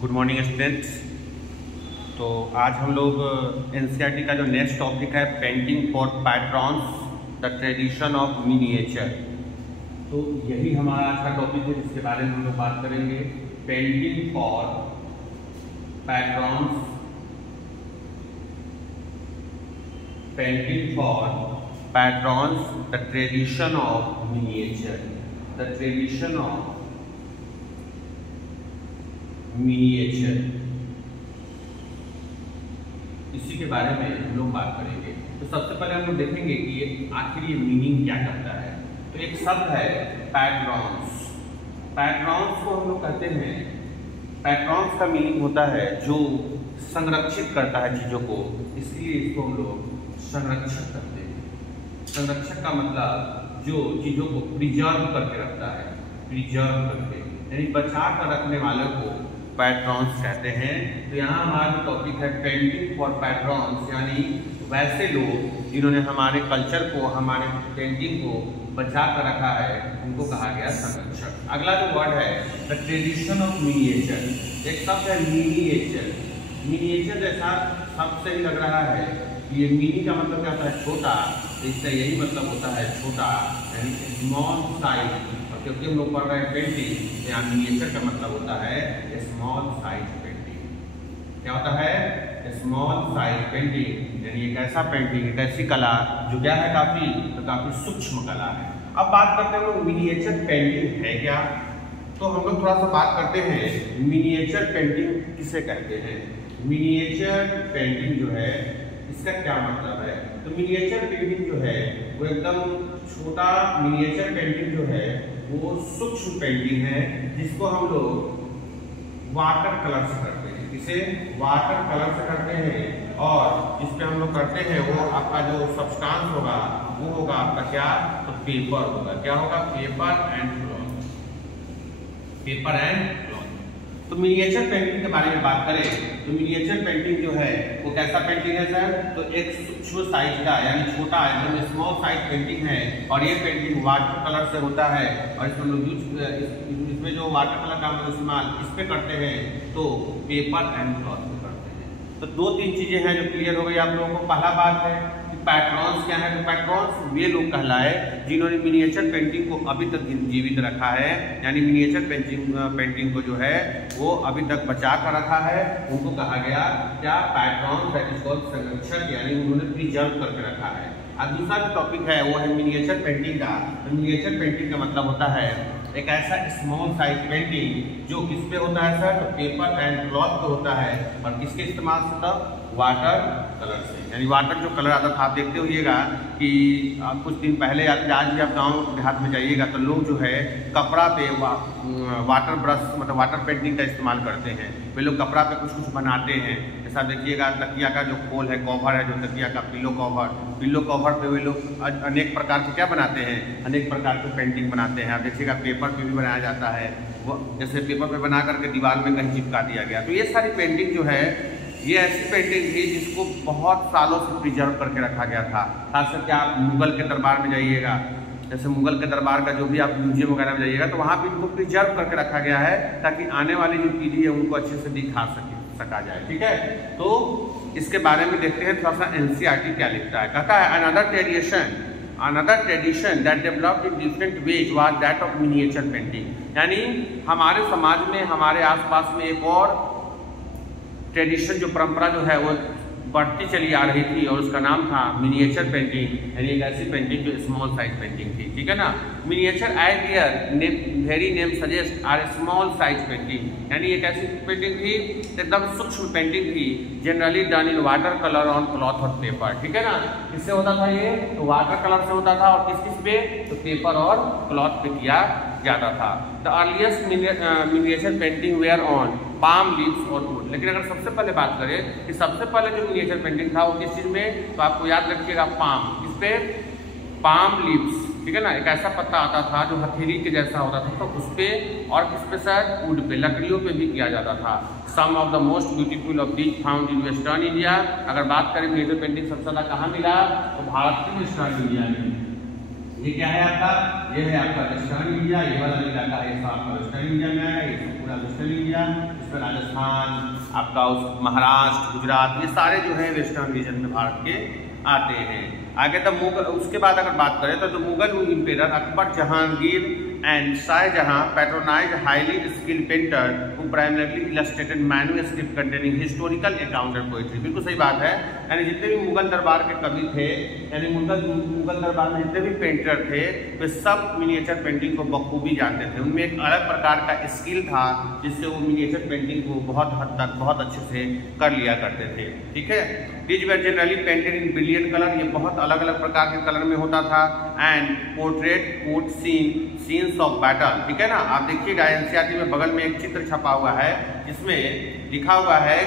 Good morning students. तो आज हम लोग एनसीईआरटी का जो नेक्स्ट टॉपिक है painting for patrons the tradition of miniature, तो यही हमारा आज का टॉपिक है जिसके बारे में हम लोग बात करेंगे। Painting for patrons, painting for patrons the tradition of miniature, the tradition of miniature, इसी के बारे में हम लोग बात करेंगे। तो सबसे पहले हम लोग देखेंगे कि ये आखिर ये मीनिंग क्या करता है। तो एक शब्द है पैट्रॉन्स। पैट्रॉन्स को हम लोग कहते हैं, पैट्रॉन्स का मीनिंग होता है जो संरक्षित करता है चीजों को, इसलिए इसको हम लोग संरक्षक कहते हैं। संरक्षक का मतलब जो चीजों को प्रिजर्व करके रखता है, प्रिजर्व करके यानी बचा कर रखने वालों को पैट्रॉन्स कहते हैं। तो यहाँ हमारा टॉपिक है पेंटिंग फॉर पैट्रॉन्स, यानी वैसे लोग जिन्होंने हमारे कल्चर को, हमारे पेंटिंग को बचा कर रखा है, उनको कहा गया संरक्षक। अगला जो वर्ड है द ट्रेडिशन ऑफ मिनिएचर, एक शब्द है मिनिएचर। मिनिएचर जैसा शब्द से ही लग रहा है, ये मिनी का मतलब क्या होता है, छोटा, इसका यही मतलब होता है छोटा, यानी स्मॉल साइज। क्योंकि हम लोग पढ़ रहे हैं पेंटिंग, यहाँ मिनिएचर का मतलब होता है स्मॉल साइज पेंटिंग। क्या होता है, स्मॉल साइज पेंटिंग, यानी एक ऐसा पेंटिंग, एक ऐसी कला जो क्या है काफी सूक्ष्म कला है। अब बात करते हैं लोग मिनिएचर पेंटिंग है क्या। तो हम लोग थोड़ा सा बात करते हैं मिनिएचर पेंटिंग किसे कहते हैं। मिनिएचर पेंटिंग जो है इसका क्या मतलब है। तो मिनिएचर पेंटिंग जो है वो एकदम छोटा, मिनिएचर पेंटिंग जो है वो सूक्ष्म पेंटिंग है जिसको हम लोग वाटर कलर से करते हैं। इसे वाटर कलर से करते हैं और जिसपे हम लोग करते हैं वो आपका जो सब्सटेंस होगा वो होगा आपका क्या, तो पेपर होगा। क्या होगा, paper and cloth, paper and cloth. तो मिनिएचर पेंटिंग के बारे में बात करें तो मिनिएचर पेंटिंग जो है वो कैसा पेंटिंग है सर, तो एक सूक्ष्म साइज का यानी छोटा एकदम स्मॉल साइज पेंटिंग है और ये पेंटिंग वाटर कलर से होता है। और इसमें हम लोग इसमें जो वाटर कलर का हम लोग इस्तेमाल इस पे करते हैं तो पेपर एंड क्लॉथ पे करते हैं। तो दो तीन चीजें हैं जो क्लियर हो गई आप लोगों को। पहला बात है कि पैट्रॉन्स क्या है। तो पैट्रॉन्स वे लोग कहलाए जिन्होंने मिनिएचर पेंटिंग को अभी तक जीवित रखा है, यानी मिनिएचर पेंटिंग को जो है वो अभी तक बचा कर रखा है, उनको कहा गया क्या, पैट्रॉन्स, दैट इज कॉल्ड संरक्षक, यानी उन्होंने प्रिजर्व करके रखा है। अब दूसरा जो टॉपिक है वो है मिनिएचर पेंटिंग का। तो मिनिएचर पेंटिंग का मतलब होता है एक ऐसा स्मॉल साइज पेंटिंग जो किस पे होता है सर, तो पेपर एंड क्लॉथ पे होता है और किसके इस्तेमाल से, तब वाटर कलर से। यानी वाटर जो कलर आता था, आप देखते होइएगा कि कुछ दिन पहले आज भी आप गांव देहात में जाइएगा तो लोग जो है कपड़ा पे वाटर ब्रश मतलब वाटर पेंटिंग का इस्तेमाल करते हैं। वे लोग कपड़ा पे कुछ कुछ बनाते हैं। जैसा देखिएगा तकिया का जो खोल है, कवर है, जो तकिया का पिलो कवर पे वे लोग अनेक प्रकार के क्या बनाते हैं, अनेक प्रकार के पेंटिंग बनाते हैं। आप देखिएगा पेपर पे भी बनाया जाता है, वो जैसे पेपर पे बना करके दीवार में कहीं चिपका दिया गया। तो ये सारी पेंटिंग जो है ये ऐसी पेंटिंग थी जिसको बहुत सालों से प्रिजर्व करके रखा गया था। खास करके आप मुगल के दरबार में जाइएगा, जैसे मुगल के दरबार का जो भी आप म्यूजियम वगैरह में जाइएगा तो वहाँ भी इनको प्रिजर्व करके रखा गया है ताकि आने वाली जो पीढ़ी है उनको अच्छे से दिखा सका जाए। ठीक है, तो इसके बारे में देखते हैं थोड़ा सा एनसीईआरटी क्या लिखता है। कहता है another tradition that developed in different ways was that of miniature painting. यानी हमारे समाज में, हमारे आसपास में एक और ट्रेडिशन जो परंपरा जो है वो बढ़ती चली आ रही थी और उसका नाम था मिनिएचर पेंटिंग, यानी एक ऐसी पेंटिंग जो स्मॉल साइज पेंटिंग थी। ठीक है ना, miniature as here very name suggest are small size painting, यानी एक ऐसी पेंटिंग थी एकदम सूक्ष्म पेंटिंग थी, generally done in water colour on cloth और पेपर। ठीक है ना, किससे होता था ये, तो वाटर कलर से होता था और किस पे, तो पेपर और क्लॉथ पे किया जाता था। The earliest miniature painting were on palm leaves और वुड। लेकिन अगर सबसे पहले बात करें कि सबसे पहले जो मिनिएचर पेंटिंग था वो किस चीज में, तो आपको याद रखिएगा पाम, किस पे, पाम लीव्स। ठीक है ना, एक ऐसा पत्ता आता था जो हथेली के जैसा होता था, तो उस पे और किस पे सर, वुड पे, लकड़ियों पे भी किया जाता था। Some of the most beautiful of these found in western India. अगर बात करें मिनिएचर पेंटिंग सबसे ज्यादा कहाँ मिला, तो भारत के वेस्टर्न इंडिया में। ये क्या है आपका, ये है आपका वेस्टर्न इंडिया, ये वाला जो इलाका है ये सब आपका वेस्टर्न इंडिया में है, ये सब पूरा वेस्टर्न इंडिया, इसमें राजस्थान आपका महाराष्ट्र गुजरात ये सारे जो है वेस्टर्न रीजन में भारत के आते हैं। आगे तब मुगल, उसके बाद अगर बात करें तो Mughal emperor Akbar Jahangir and Shahjahan patronise highly skilled painter who primarily illustrated manuscript containing historical account and poetry. बिल्कुल सही बात है, यानी जितने भी मुगल दरबार के कवि थे, यानी मुगल दरबार में जितने भी पेंटर थे वे सब मिनिएचर पेंटिंग को बखूबी जानते थे। उनमें एक अलग प्रकार का स्किल था जिससे वो मिनिएचर पेंटिंग को बहुत हद तक बहुत अच्छे से कर लिया करते थे। ठीक है, these were generally painted in brilliant colour, ये बहुत अलग अलग प्रकार के कलर में होता था। And portrait court scenes of battle, ठीक है ना। आप देखिएगा एनसीईआरटी में बगल में एक चित्र छपा हुआ है जिसमें लिखा हुआ है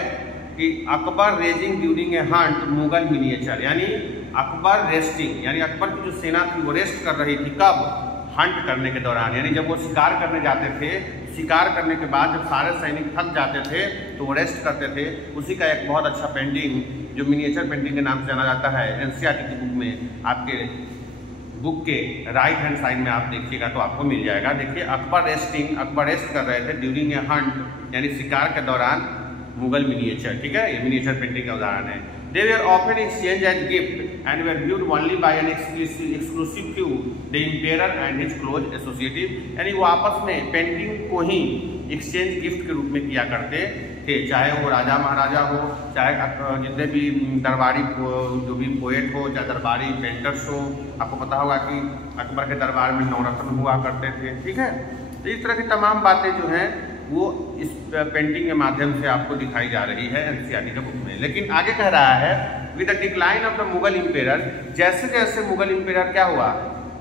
कि Akbar raising during a Hunt Mughal miniature, यानी अकबर रेस्टिंग, यानी अकबर की जो सेना थी वो रेस्ट कर रही थी, कब, हंट करने के दौरान, यानी जब वो शिकार करने जाते थे, शिकार करने के बाद जब सारे सैनिक थक जाते थे तो वो रेस्ट करते थे। उसी का एक बहुत अच्छा पेंटिंग जो मिनिएचर पेंटिंग के नाम से जाना जाता है, एनसीईआरटी की बुक में, आपके बुक के राइट हैंड साइड में आप देखिएगा तो आपको मिल जाएगा। देखिए अकबर रेस्ट कर रहे थे ड्यूरिंग ए हंट, यानी शिकार के दौरान मुगल मिनिएचर, ठीक है, ये मिनिएचर पेंटिंग का उदाहरण है। They were often exchanged as gift and were viewed only by an exclusive few, the emperor and his close associates, यानी वो आपस में पेंटिंग को ही एक्सचेंज गिफ्ट के रूप में किया करते थे, चाहे वो राजा महाराजा हो, चाहे जितने भी दरबारी जो भी पोएट हो, चाहे दरबारी पेंटर्स हो। आपको पता होगा कि अकबर के दरबार में नवरत्न हुआ करते थे, ठीक है। तो इस तरह की तमाम बातें जो हैं वो इस पेंटिंग के माध्यम से आपको दिखाई जा रही है एनसीईआरटी के बुक में। लेकिन आगे कह रहा है with the decline of the Mughal emperor, जैसे जैसे मुगल इंपेरर क्या हुआ,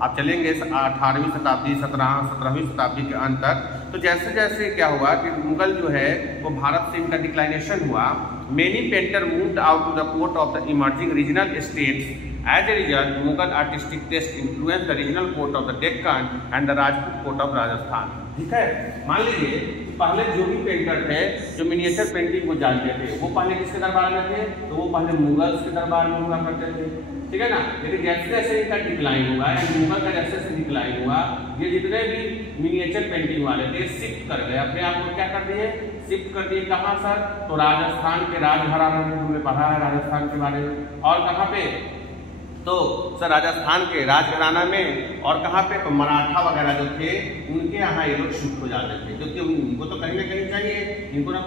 आप चलेंगे 18वीं शताब्दी 17वीं शताब्दी के अंत तक, तो जैसे जैसे क्या हुआ कि मुगल जो है वो भारत से इनका डिक्लाइनेशन हुआ, many painter moved out to the court of the emerging regional states. As a result, Mughal artistic taste influenced the regional court of the Deccan and the Rajput court of Rajasthan। ठीक है, मान लीजिए पहले जो भी painter थे जो miniature painting को जानते थे वो पहले किसके दरबार में थे, तो वो पहले मुगल्स के दरबार में हुआ करते थे, ठीक है ना। लेकिन जैसे जैसे इनका डिक्लाइन हुआ, मुगल का जैसे जैसे डिक्लाइन हुआ, ये जितने भी मिनिएचर पेंटिंग वाले थे शिफ्ट कर गए, अपने आप को क्या कर दिए, शिफ्ट कर दिए। कहाँ सर, तो राजस्थान के राजघराना में, हमने पढ़ा है राजस्थान के बारे में, और कहाँ पे, तो सर राजस्थान के राजघराना में, और कहाँ पे, तो मराठा वगैरह जो थे उनके यहाँ ये लोग शिफ्ट हो जाते थे, क्योंकि उनको तो कहीं ना कहीं चाहिए, इनको ना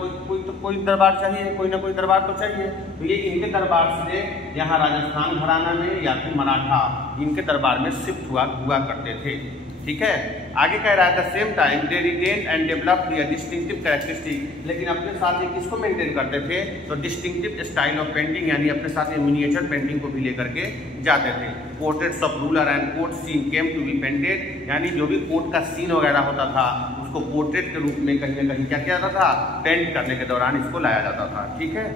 कोई दरबार चाहिए, कोई ना कोई दरबार तो चाहिए। तो ये इनके दरबार से यहाँ राजस्थान घराना में या फिर मराठा इनके दरबार में शिफ्ट हुआ करते थे, ठीक है। आगे कह रहा है the same time they retain and develop their distinctive characteristic, लेकिन अपने साथ ये किसको मेंटेन करते थे, तो डिस्टिंक्टिव स्टाइल ऑफ पेंटिंग, यानी अपने साथ ये मिनिएचर पेंटिंग को भी लेकर के जाते थे। Portraits of ruler and court scene came to be painted, यानी जो भी कोर्ट का सीन वगैरह होता था उसको पोर्ट्रेट के रूप में कहीं ना कहीं क्या किया जाता था, पेंट करने के दौरान इसको लाया जाता था, ठीक है।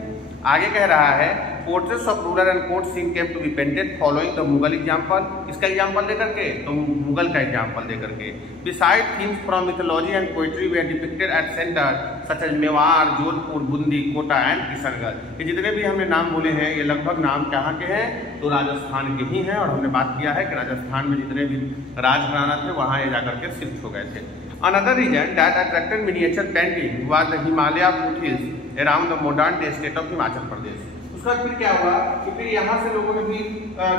आगे कह रहा है portraits of ruler and court scene came to be painted following the Mughal example, इसका एग्जांपल देकर के, तो मुगल का एग्जांपल देकर के। Besides themes from mythology and poetry were depicted at centre such as Mewar, Jodhpur, Bundi, Kota and Kishangarh. ये जितने भी हमने नाम बोले हैं ये लगभग नाम कहाँ के हैं, तो राजस्थान के ही हैं। और हमने बात किया है कि राजस्थान में जितने भी राजघराना थे वहाँ ये जाकर के शिफ्ट हो गए थे। Another region that attracted miniature painting was the Himalaya foothills around the modern day state of Himachal Pradesh. उसके बाद फिर क्या हुआ कि फिर यहाँ से लोगों ने भी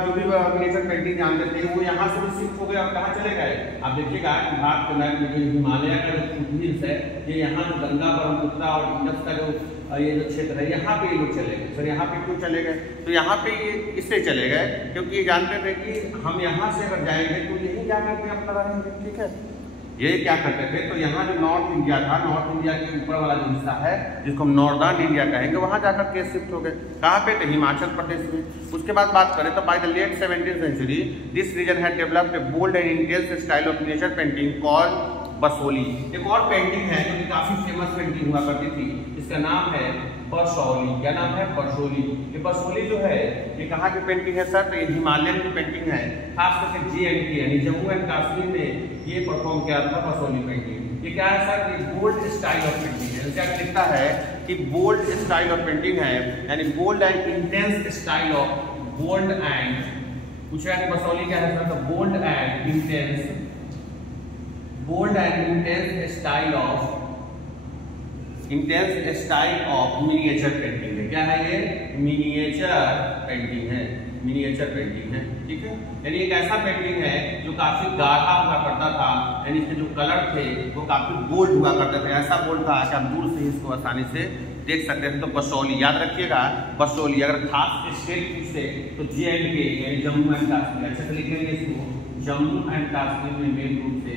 जो भी मिनिएचर पेंटिंग जानते थे वो यहाँ से भी शिफ्ट हो गए, और कहाँ चले गए। आप देखिएगा भारत के मैप में जो हिमालय का जो फुटहिल्स है, ये यहाँ जो गंगा ब्रह्मपुत्र और इंडस का जो ये जो क्षेत्र है, यहाँ पे ये लोग चले गए। सर यहाँ पे क्यों चले गए, तो यहाँ पे ये इसलिए चले गए क्योंकि ये जानते थे कि हम यहाँ से अगर जाएंगे तो यही जा करके अपना रहेंगे, ठीक है। ये क्या करते थे, तो यहाँ जो नॉर्थ इंडिया था, नॉर्थ इंडिया के ऊपर वाला जो हिस्सा है जिसको हम नॉर्दर्न इंडिया कहेंगे, वहाँ जाकर के शिफ्ट हो गए। कहाँ पे, तो हिमाचल प्रदेश में। उसके बाद बात करें तो by the late 17th century this region had developed a bold and intense style of miniature painting called Basohli. एक और पेंटिंग है जो कि काफी फेमस पेंटिंग हुआ करती थी, इसका नाम है बसोली। क्या नाम है, बसोली। ये बसोली जो है ये कहाँ की पेंटिंग है सर, तो ये हिमालयन की पेंटिंग है, खास करके JNK यानी जम्मू एंड कश्मीर में ये परफॉर्म किया था बसोली पेंटिंग। ये क्या है सर, ये बोल्ड स्टाइल ऑफ पेंटिंग है। क्या लिखता है कि बोल्ड स्टाइल ऑफ पेंटिंग है, यानी bold and intense style of bold and पूछा कि बसौली क्या है, तो bold and intense style of miniature painting है। क्या है ये? मिनिएचर पेंटिंग है, मिनिएचर पेंटिंग है, ठीक है। यानी एक ऐसा पेंटिंग है जो काफी गाढ़ा हुआ करता था, यानी इसके जो कलर थे वो काफी बोल्ड हुआ करते थे, ऐसा बोल्ड था कि आप दूर से इसको आसानी से देख सकते थे। तो बसौली याद रखिएगा, बसौली अगर खास स्टेट पूछे तो JNK यानी जम्मू एंड कश्मीर, अच्छे से लिख लेंगे इसको, जम्मू एंड कश्मीर में मेन रूप से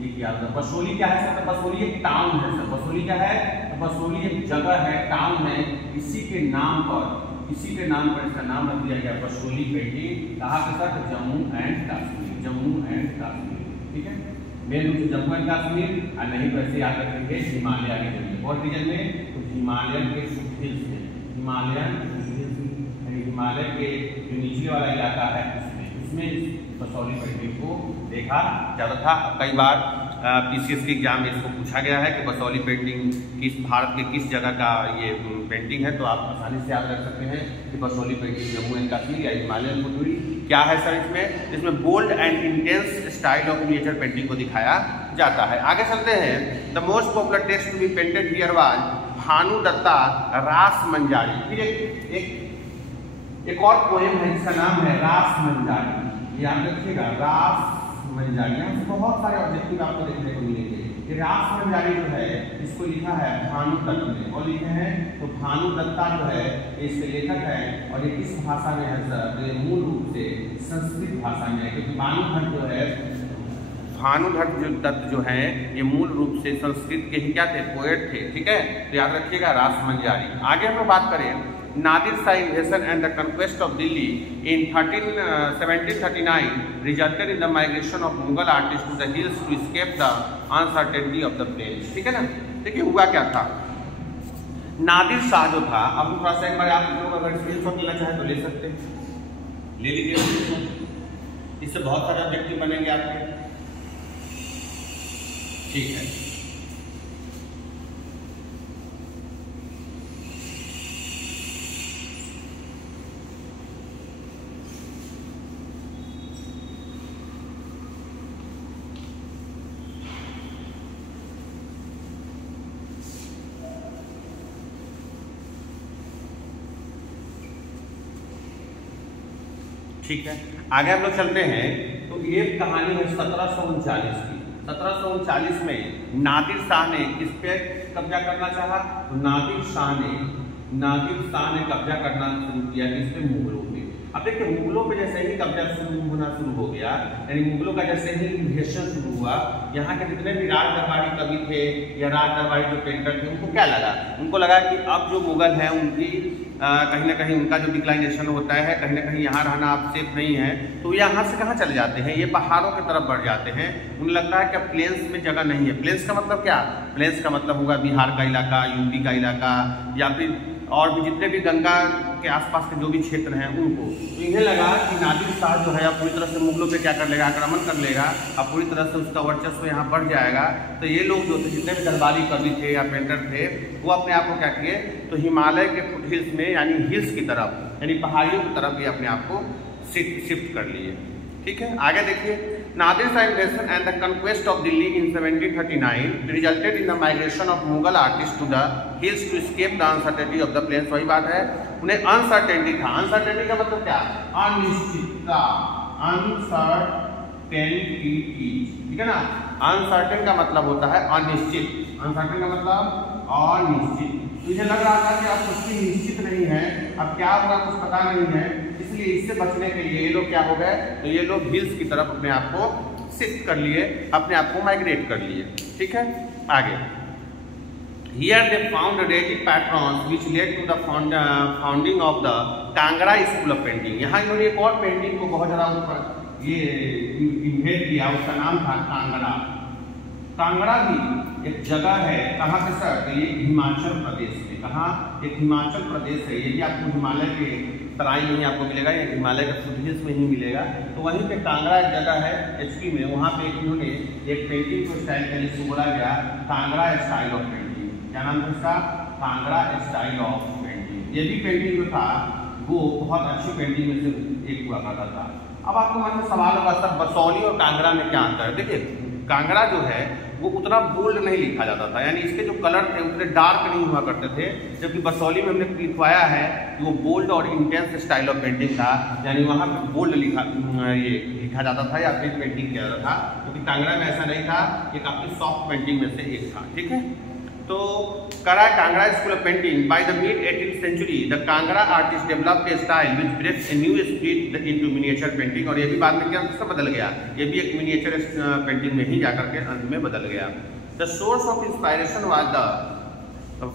ये किया जाता है। बसौली क्या है सर? बसौली एक टाउन है सर। बसौली क्या है? बसौली एक जगह है, टाउन है, इसी के नाम पर इसका नाम रख दिया गया बसौली पेंटिंग। कहाँ के sir? Jammu and Kashmir, Jammu and Kashmir, ठीक है। मेन रूप से जम्मू एंड कश्मीर, और नहीं तो ऐसे याद रखेंगे हिमालय के जरिए। और रीजन में तो हिमालयन के फुटहिल्स में, हिमालयन फुटहिल्स यानी हिमालय के जो निचले वाला इलाका है उसमें बसौली पेंटिंग को देखा जाता था। कई बार PCS के एग्जाम में इसको पूछा गया है कि बसौली पेंटिंग किस भारत के किस जगह का ये पेंटिंग है, तो आप आसानी से याद रख सकते हैं कि बसौली पेंटिंग जम्मू एंड कश्मीर या हिमालयन फुटहिल क्या है सर। इसमें bold and intense style of miniature painting को दिखाया जाता है। आगे चलते हैं। The most popular text to be painted here was Bhanu Datta Ras Manjari. फिर एक और पोएम है जिसका नाम है रास मंजारी, याद रखिएगा रास मंजारी। यहाँ से बहुत सारे ऑब्जेक्टिव आपको देखने को मिलेंगे। ये रास मंजारी जो है इसको लिखा है भानु दत्त ने, और लिखे हैं तो भानु दत्ता जो है इसके लेखक है, और ये किस भाषा में है सर? तो ये मूल रूप से संस्कृत भाषा में है, क्योंकि भानुधर दत्त जो है ये मूल रूप से संस्कृत के ही क्या थे? पोएट थे, ठीक है। तो याद रखिएगा रास मंजारी। आगे हम लोग बात करें Nadir Shah invasion and the conquest of Delhi in 1739 resulted in the migration of Mughal artists to the hills to escape the uncertainty of the plains, ठीक है ना। देखिए हुआ क्या था, नादिर शाह जो था, अब थोड़ा सा एक बार आप लोग अगर स्क्रीनशॉट लेना चाहे तो ले सकते हैं, ले लीजिए, इससे बहुत सारे ऑब्जेक्टिव बनेंगे आपके, ठीक है। ठीक है, आगे हम लोग चलते हैं। तो ये कहानी है 1739 की। 1739 में नादिर शाह ने किस पे कब्जा करना चाहा? तो नादिर शाह ने कब्जा करना शुरू किया किस पे? मुगलों पे। अब देखिए मुगलों पे जैसे ही कब्जा होना शुरू हो गया, यानी मुगलों का जैसे ही इन्वेशन शुरू हुआ, यहाँ के जितने भी राज दरबारी कवि थे या राज दरबारी जो पेंटर थे, उनको क्या लगा? उनको लगा कि अब जो मुगल हैं उनकी कहीं ना कहीं उनका जो डिक्लाइनेशन होता है, कहीं ना कहीं यहाँ रहना अब सेफ नहीं है, तो यहाँ से कहाँ चले जाते हैं? ये पहाड़ों की तरफ बढ़ जाते हैं। उन्हें लगता है कि अब प्लेन्स में जगह नहीं है। प्लेन्स का मतलब क्या? प्लेन्स का मतलब होगा बिहार का इलाका, यूपी का इलाका, या फिर और भी जितने भी गंगा के आसपास के जो भी क्षेत्र हैं उनको। तो इन्हें लगा कि नादिर शाह जो है अब पूरी तरह से मुगलों पे क्या कर लेगा? आक्रमण कर लेगा, अब पूरी तरह से उसका वर्चस्व यहाँ बढ़ जाएगा। तो ये लोग जो थे, जितने भी दरबारी कवि थे या पेंटर थे, वो अपने आप को क्या किए? तो हिमालय के फुटहिल्स में यानी हिल्स की तरफ, यानी पहाड़ियों की तरफ ये अपने आप को शिफ्ट कर लिए, ठीक है। आगे देखिए, Nadir Shah invasion and the conquest of Delhi in 1739 resulted in the migration of Mughal artists to the hills to escape the uncertainty of the plains। वही बात है, उन्हें अनसर्टेनिटी था। अनसर्टेनिटी का मतलब क्या? अनिश्चितता, अनसर्टेनिटी, ठीक है ना। अनसर्टेन का मतलब होता है अनिश्चित, अनसर्टेन का मतलब अनिश्चित। मुझे लग रहा था कि अब कुछ भी निश्चित नहीं है, अब क्या होगा कुछ पता नहीं है, इसलिए इससे बचने के लिए ये लोग क्या हो गए? तो ये लोग हिल्स की तरफ अपने आप को शिफ्ट कर लिए, अपने आप को माइग्रेट कर लिए, ठीक है। आगे, Here they found ready patrons which led to the founding of the Kangra school of painting. यहाँ इन्होंने एक और पेंटिंग को बहुत ज़्यादा ये इन्वेंट किया, उसका नाम था कांगड़ा। कांगड़ा भी एक जगह है, कहाँ पे सर? तो ये हिमाचल प्रदेश में। कहाँ? एक हिमाचल प्रदेश है, ये भी आपको हिमालय के तराई में ही आपको मिलेगा, या हिमालय के फुटहिल्स में ही मिलेगा। तो वहीं पे कांगड़ा एक जगह है HP में, वहाँ पे इन्होंने एक पेंटिंग को स्टाइल के लिए बोला गया कांगड़ा स्टाइल ऑफ पेंटिंग। क्या नाम था इसका? Kangra style of painting. ये भी पेंटिंग जो था वो बहुत अच्छी पेंटिंग में से एक हुआ करता था। अब आपके मन में सवाल होगा सर बसौली और कांगड़ा में क्या अंतर है। देखिए कांगड़ा जो है वो उतना बोल्ड नहीं लिखा जाता था, यानी इसके जो कलर थे उतने डार्क नहीं हुआ करते थे, जबकि बसौली में हमने लिखवाया है कि वो बोल्ड और इंटेंस स्टाइल ऑफ पेंटिंग था, यानी वहाँ पे बोल्ड लिखा जाता था या फिर पेंटिंग किया जाता था, क्योंकि कांगड़ा में ऐसा नहीं था, ये काफ़ी सॉफ्ट पेंटिंग में से एक था। ठीक है, तो करा Kangra school of painting by the mid 18th century the Kangra artist developed a style which breaks a new speed into miniature painting, और ये भी बाद में क्या बदल गया, ये भी एक मिनिएचर पेंटिंग में ही जाकर के अंत में बदल गया। The source of inspiration was the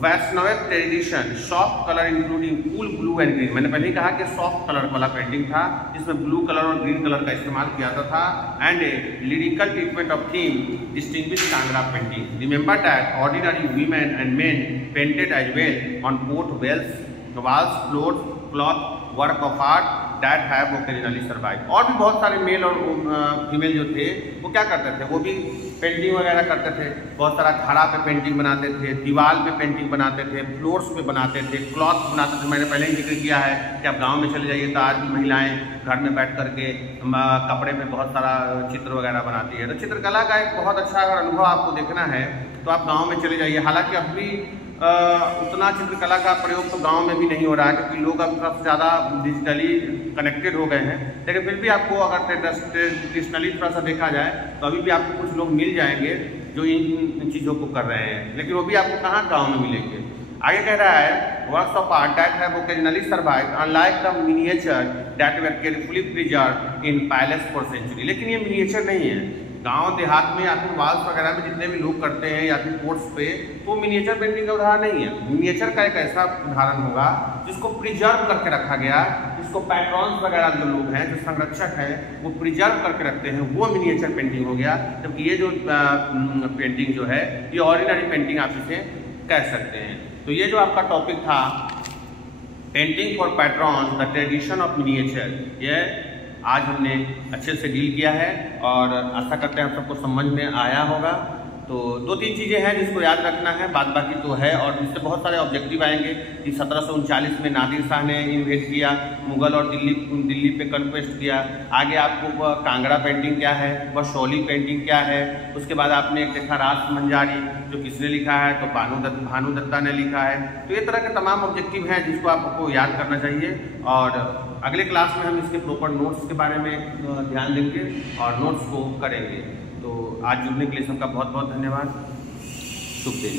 Vaishnav tradition, soft colour including cool blue and green. मैंने पहले ही कहा कि सॉफ्ट कलर वाला पेंटिंग था जिसमें ब्लू कलर और ग्रीन कलर का इस्तेमाल किया जाता था, and a lyrical treatment of theme distinguish Kangra painting. Remember that ordinary women and men painted as well on both walls, floors, cloth, work of art that have occasionally survived। और भी बहुत सारे mail और फीमेल जो थे वो क्या करते थे, वो भी पेंटिंग वगैरह करते थे, बहुत सारा घड़ा पे पेंटिंग बनाते थे, दीवार पे पेंटिंग बनाते थे, फ्लोर्स पे बनाते थे, क्लॉथ बनाते थे। मैंने पहले ही जिक्र किया है कि आप गांव में चले जाइए तो आज भी महिलाएं घर में बैठ करके कपड़े में बहुत सारा चित्र वगैरह बनाती है। तो चित्रकला का एक बहुत अच्छा अगर अनुभव आपको देखना है तो आप गाँव में चले जाइए। हालाँकि अब भी उतना चित्रकला का प्रयोग तो गांव में भी नहीं हो रहा है, क्योंकि लोग अब सबसे ज़्यादा डिजिटली कनेक्टेड हो गए हैं, लेकिन फिर भी आपको अगर ट्रेडिशनली थोड़ा सा देखा जाए तो अभी भी आपको कुछ लोग मिल जाएंगे जो इन चीज़ों को कर रहे हैं, लेकिन वो भी आपको कहाँ गाँव में मिलेंगे। आगे कह रहा है works of art that have occasionally survived unlike the miniature that were carefully preserved in palace for century. लेकिन ये मिनिएचर नहीं है, गांव देहात में या फिर वाल्स वगैरह में जितने भी लोग करते हैं या फिर कोर्ट्स पे, तो मिनिएचर पेंटिंग का उदाहरण नहीं है। मिनिएचर का एक ऐसा उदाहरण होगा जिसको प्रिजर्व करके रखा गया, जिसको पैट्रॉन्स वगैरह जो लोग हैं, जो संरक्षक हैं, वो प्रिजर्व करके रखते हैं, वो मिनिएचर पेंटिंग हो गया। जबकि ये जो पेंटिंग जो है ये ऑर्डिनरी पेंटिंग आप इसे कह सकते हैं। तो ये जो आपका टॉपिक था painting for patrons the tradition of miniature, ये आज हमने अच्छे से डील किया है और आशा करते हैं आप सबको समझ में आया होगा। तो 2-3 चीज़ें हैं जिसको याद रखना है, बाद बाकी तो है, और इससे बहुत सारे ऑब्जेक्टिव आएंगे कि 1739 में नादिर शाह ने इन्वेट किया, मुगल और दिल्ली पे कन्क्वेस्ट किया। आगे आपको कांगड़ा पेंटिंग क्या है, बसौली पेंटिंग क्या है, उसके बाद आपने एक देखा रास मंजारी जो किसने लिखा है, तो भानु दत्ता ने लिखा है। तो ये तरह के तमाम ऑब्जेक्टिव हैं जिसको आपको याद करना चाहिए, और अगले क्लास में हम इसके प्रॉपर नोट्स के बारे में ध्यान देंगे और नोट्स को करेंगे। तो आज जुड़ने के लिए सबका बहुत बहुत धन्यवाद। शुभ दिन।